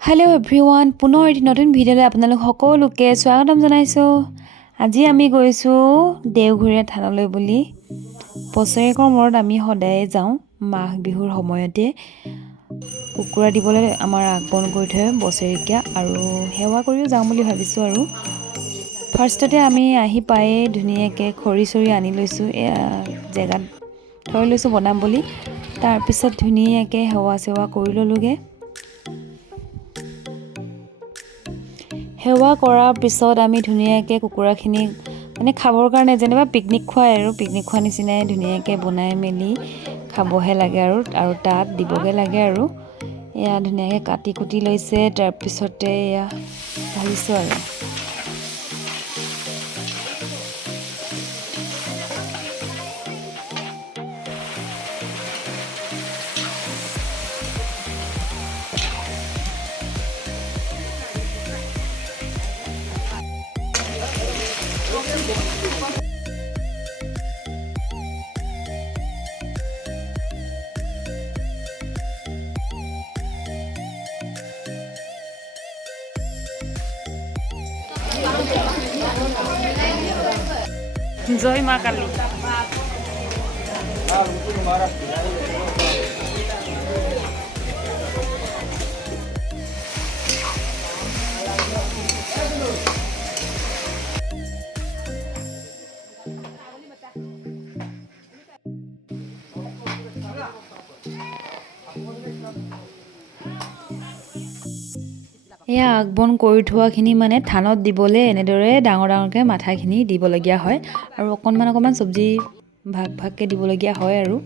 Hello' everyone, পুনৰ এটি নতুন ভিডিঅ'লৈ আপোনালোক সকলোকে স্বাগতম জনাইছোঁ। আজি আমি গৈছোঁ দেওঘৰীয়া থানলৈ বুলি। বছৰেকৰ মূৰত আমি সদায়ে যাওঁ। মাঘ বিহুৰ সময়তে কুকুৰা দিবলৈ আমাৰ আগমন কৰি থয় বছৰেকীয়া, আৰু সেৱা কৰিও যাওঁ বুলি ভাবিছোঁ। আৰু ফাৰ্ষ্টতে আমি আহি পায়েই ধুনীয়াকৈ খৰি চৰি আনি লৈছোঁ, জেগাত থৈ লৈছোঁ বনাম বুলি। তাৰপিছত ধুনীয়াকৈ সেৱা চেৱা কৰি ল'লোগৈ। সেৱা কৰাৰ পিছত আমি ধুনীয়াকৈ কুকুৰাখিনি মানে খাবৰ কাৰণে যেনিবা পিকনিক খুৱাই, আৰু পিকনিক খোৱা নিচিনাই ধুনীয়াকৈ বনাই মেলি খাবহে লাগে আৰু তাত দিবগৈ লাগে। আৰু এয়া ধুনীয়াকৈ কাটি কুটি লৈছে, তাৰপিছতে এয়া ঢালিছোঁ আৰু জয় মা কালী। এয়া আগবন কৰি থোৱাখিনি মানে থানত দিবলৈ এনেদৰে ডাঙৰ ডাঙৰকৈ মাথাখিনি দিবলগীয়া হয়, আৰু অকণমান চব্জি ভাগ ভাগকৈ দিবলগীয়া হয়। আৰু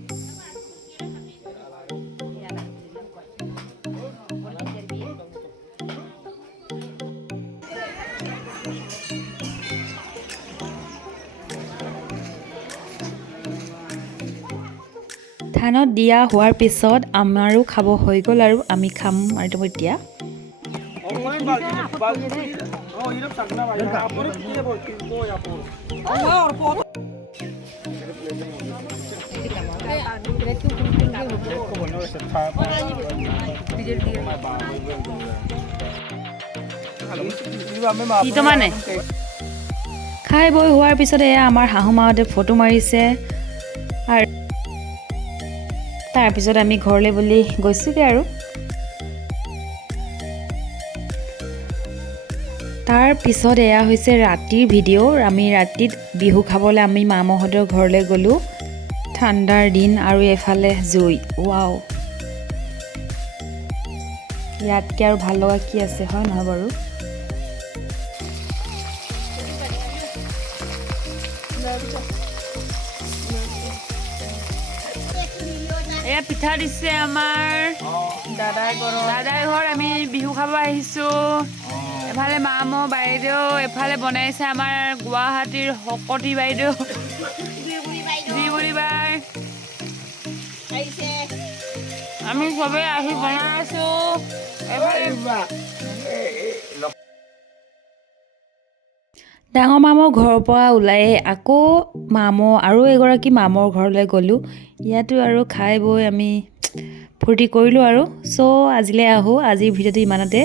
থানত দিয়া হোৱাৰ পিছত আমাৰো খাব হৈ গ'ল, আৰু আমি খাম আৰু এতিয়া। খাই বৈ হোৱাৰ পিছত এয়া আমাৰ শাহু মাহঁতে ফটো মাৰিছে, আৰু তাৰপিছত আমি ঘৰলৈ বুলি গৈছোঁগৈ। আৰু তাৰপিছত এয়া হৈছে ৰাতিৰ ভিডিঅ'। আমি ৰাতিত বিহু খাবলৈ আমি মামাহঁতৰ ঘৰলৈ গ'লোঁ। ঠাণ্ডাৰ দিন আৰু এফালে জুই। ৱাও, ইয়াতকৈ আৰু ভাল লগা কি আছে, হয় নহয় বাৰু? এয়া পিঠা দিছে আমাৰ দাদাই ঘৰত। আমি বিহু খাব আহিছোঁ। এফালে মামো বাইদেউ, এফালে বনাইছে আমাৰ গুৱাহাটীৰ শকতি বাইদেউ, বিবুৰী বাই। আমি চবেই আহি বনাই আছোঁ। ডাঙৰ মামৰ ঘৰৰ পৰা ওলাই আকৌ আৰু এগৰাকী মামৰ ঘৰলৈ গ'লোঁ। ইয়াতো আৰু খাই বৈ আমি ফূৰ্তি কৰিলোঁ। আৰু চ' আজিলৈ আহোঁ। আজিৰ ভিডিঅ'টো ইমানতে।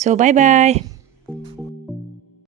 চ' বাই বাই।